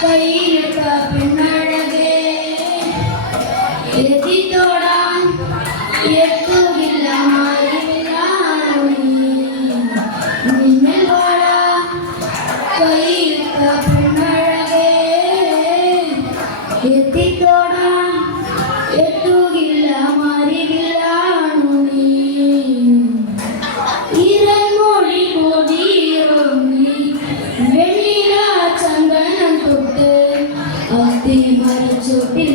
കയ്യിലിട്ട പെണ്ണഴകേ എത്തിത്തോടാൻ എത്തുകില്ല മാറിവിലാണു നിന്നിൽ വാടാ കയ്യിലിട്ട പെണ്ണഴകേ എത്തിത്തോടാൻ എത്തുകില്ല മാറിവിലാണു നീ ഇരമൊഴി കൊടിയിറങ്ങി വെണ്ണില ചന്ദനം തൊട്ട് അത്തി മരച്ചോട്ടിൽ